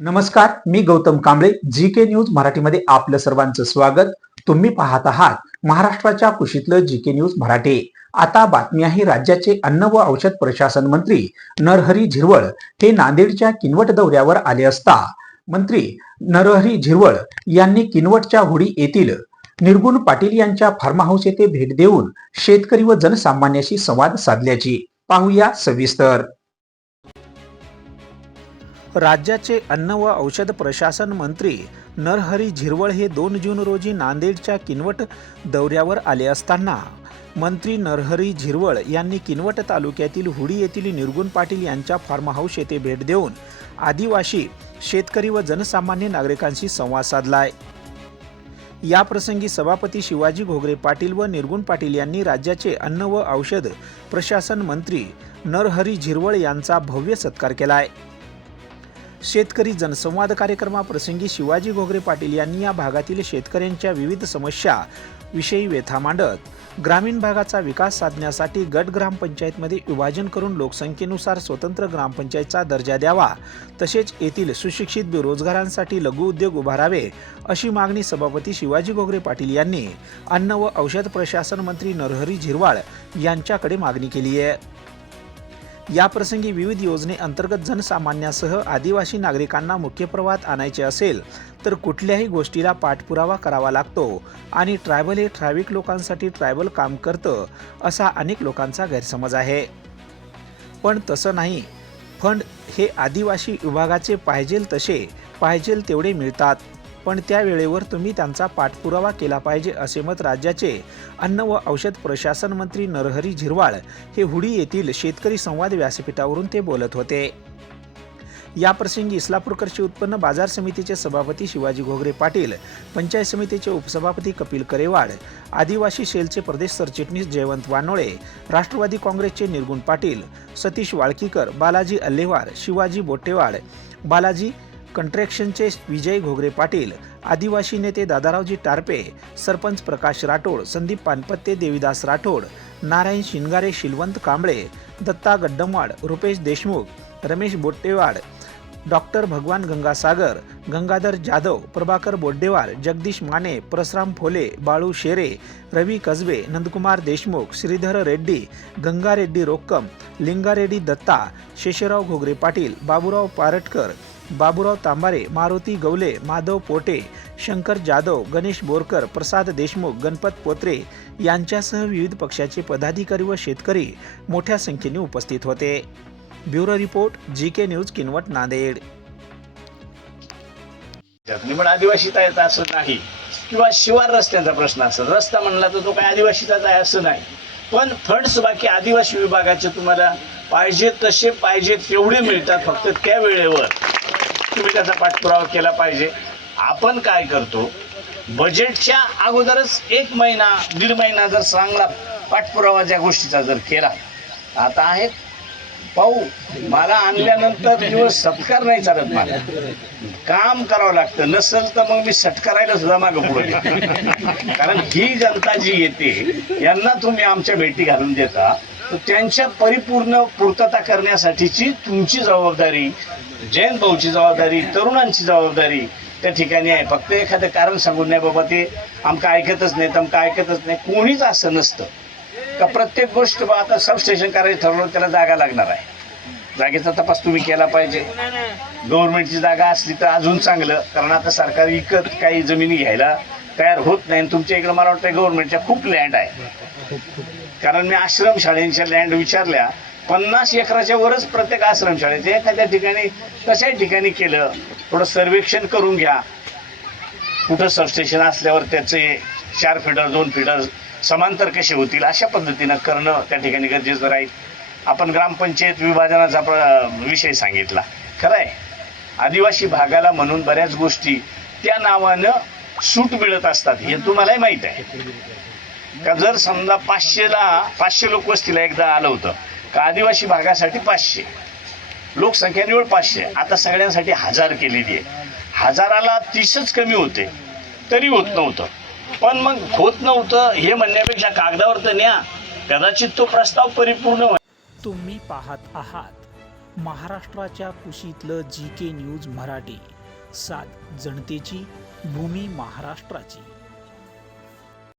नमस्कार मी Gautam Kamble G K news मराठीमध्ये आपलं सर्वांचं स्वागत. तुम्ही पाहत आहात महाराष्ट्राच्या कुशीतलं जी के न्यूज मराठी. आता बातमी आहे राज्याचे अन्न व औषध प्रशासन मंत्री नरहरी झिरवळ. हे नांदेडच्या किनवट दौऱ्यावर आले असता. मंत्री नरहरी झिरवळ यांनी किनवटच्या होडी येथील निर्गुण पाटील यांच्या फार्म हाऊस येथे भेट देऊन शेतकरी व जनसामान्याशी संवाद साधल्याची. पाहूया सविस्तर. राज्याचे अन्न व औषध प्रशासन मंत्री नरहरी झिरवळ हे दोन जून रोजी नांदेडच्या किनवट दौऱ्यावर आले असताना मंत्री नरहरी झिरवळ यांनी किनवट तालुक्यातील हुडी येथील निर्गुण पाटील यांच्या फार्म हाऊस येथे भेट देऊन आदिवासी शेतकरी व जनसामान्य नागरिकांशी संवाद साधलाय. या प्रसंगी सभापती शिवाजी घोगरे पाटील व निर्गुण पाटील यांनी राज्याचे अन्न व औषध प्रशासन मंत्री नरहरी झिरवळ यांचा भव्य सत्कार केलाय. शेतकरी जनसंवाद कार्यक्रमाप्रसंगी शिवाजी घोगरे पाटील यांनी या भागातील शेतकऱ्यांच्या विविध समस्या विषयी व्यथा मांडत ग्रामीण भागाचा विकास साधण्यासाठी गट ग्रामपंचायतमध्ये विभाजन करून लोकसंख्येनुसार स्वतंत्र ग्रामपंचायतचा दर्जा द्यावा तसेच येथील सुशिक्षित बेरोजगारांसाठी लघु उद्योग उभारावे अशी मागणी सभापती शिवाजी घोगरे पाटील यांनी अन्न व औषध प्रशासन मंत्री नरहरी झिरवाळ यांच्याकडे मागणी केली आहे. याप्रसंगी विविध योजनेअंतर्गत जनसामान्यासह आदिवासी नागरिकांना मुख्य प्रवाहात आणायचे असेल तर कुठल्याही गोष्टीला पाठपुरावा करावा लागतो आणि ट्रायबल हे ठराविक लोकांसाठी ट्रायबल काम करतं असा अनेक लोकांचा गैरसमज आहे. पण तसं नाही. फंड हे आदिवासी विभागाचे पाहिजेल तसे पाहिजेल तेवढे मिळतात. पण त्या वेळेवर तुम्ही त्यांचा पाठपुरावा केला पाहिजे असे मत राज्याचे अन्न व औषध प्रशासन मंत्री नरहरी झिरवाळ हे हुडी येथील शेतकरी संवाद व्यासपीठावरून ते बोलत होते. या प्रसंगी इस्लापूर कृषी उत्पन्न बाजार समितीचे सभापती शिवाजी घोगरे पाटील पंचायत समितीचे उपसभापती कपिल करेवाड आदिवासी सेलचे प्रदेश सरचिटणीस जयवंत वानोळे राष्ट्रवादी काँग्रेसचे निर्गुण पाटील सतीश वाळकीकर बालाजी अल्लेवार शिवाजी बोटेवाड बालाजी कंट्रॅक्शनचे विजय घोगरे पाटील आदिवासी नेते दादारावजी टारपे सरपंच प्रकाश राठोड संदीप पानपत्ते देविदास राठोड नारायण शिंगारे शिलवंत कांबळे दत्ता गड्डमवाड रुपेश देशमुख रमेश बोट्टेवाड डॉक्टर भगवान गंगासागर गंगाधर जाधव प्रभाकर बोड्डेवार जगदीश माने परसराम फोले बाळू शेरे रवी कसबे नंदकुमार देशमुख श्रीधर रेड्डी गंगा रेड्डी रोक्कम लिंगारेड्डी दत्ता शेषराव घोगरे पाटील बाबूराव पारटकर बाबूराव तांबारे मारुती गवले माधव पोटे शंकर जाधव गणेश बोरकर प्रसाद देशमुख गणपत पोत्रे यांच्यासह विविध पक्षाचे पदाधिकारी व शेतकरी मोठ्या संख्येने उपस्थित होते. Bureau report G K news Kinwat Nanded. निवड आदिवासीचा येतं असं नाही. किंवा शिवार रस्त्यांचा प्रश्न असेल. रस्ता म्हणला तर तो काय आदिवासीचाच आहे असं नाही. पण फंड्स बाकी आदिवासी विभागाचे तुम्हाला पाहिजे तसे पाहिजे तेवढे मिळतात फक्त त्या वेळेवर. तुम्ही त्याचा पाठपुरावा केला पाहिजे. आपण काय करतो बजेटच्या अगोदरच एक महिना दीड महिना जर चांगला पाठपुरावा ज्या गोष्टीचा जर केला आता आहे पाहू मला आणल्यानंतर दिवस सत्कार नाही चालत मला. काम करावं लागतं नसेल तर मग मी सटकारायला सुद्धा मागं पुढे कारण ही जनता जी येते यांना तुम्ही आमच्या भेटी घालून देता. त्यांच्या परिपूर्ण पूर्तता करण्यासाठीची तुमची जबाबदारी जैन भाऊची जबाबदारी तरुणांची जबाबदारी त्या ठिकाणी आहे. फक्त एखादं कारण सांगून नाही बाबा ते आमका ऐकतच नाही तमका ऐकतच नाही कोणीच असं नसतं. का प्रत्येक गोष्ट बा आता सबस्टेशन करायचं ठरवलं त्याला जागा लागणार आहे. जागेचा तपास तुम्ही केला पाहिजे. गव्हर्नमेंटची जागा असली तर अजून चांगलं कारण आता सरकार विकत काही जमिनी घ्यायला तयार होत नाही. आणि तुमच्या इकडे मला वाटतं गव्हर्नमेंटच्या खूप लँड आहे. कारण मी आश्रमशाळेंच्या लँड विचारल्या पन्नास एकराच्या वरच प्रत्येक आश्रमशाळेचे एखाद्या ठिकाणी कशाही ठिकाणी केलं थोडं सर्वेक्षण करून घ्या. कुठं सबस्टेशन असल्यावर त्याचे चार फिडर दोन फिडर समांतर कसे होतील अशा पद्धतीनं करणं त्या ठिकाणी गरजेचं राहील. आपण ग्रामपंचायत विभाजनाचा प्र- विषय सांगितला. खरं आहे. आदिवासी भागाला म्हणून बऱ्याच गोष्टी त्या नावानं सूट मिळत असतात हे तुम्हालाही माहीत आहे. का जर समजा पाचशेला पाचशे लोक वस्तीला एकदा आलं होतं का आदिवासी भागासाठी पाचशे लोकसंख्या निवड पाचशे आता सगळ्यांसाठी हजार केलेली आहे. हजाराला तीसच कमी होते तरी होत नव्हतं. पण मग होत नव्हतं हे म्हणण्यापेक्षा कागदावर तर न्या कदाचित तो प्रस्ताव परिपूर्ण तुम्ही पाहत आहात महाराष्ट्राच्या कुशीतलं जी के न्यूज मराठी सात जनतेची भूमी महाराष्ट्राची.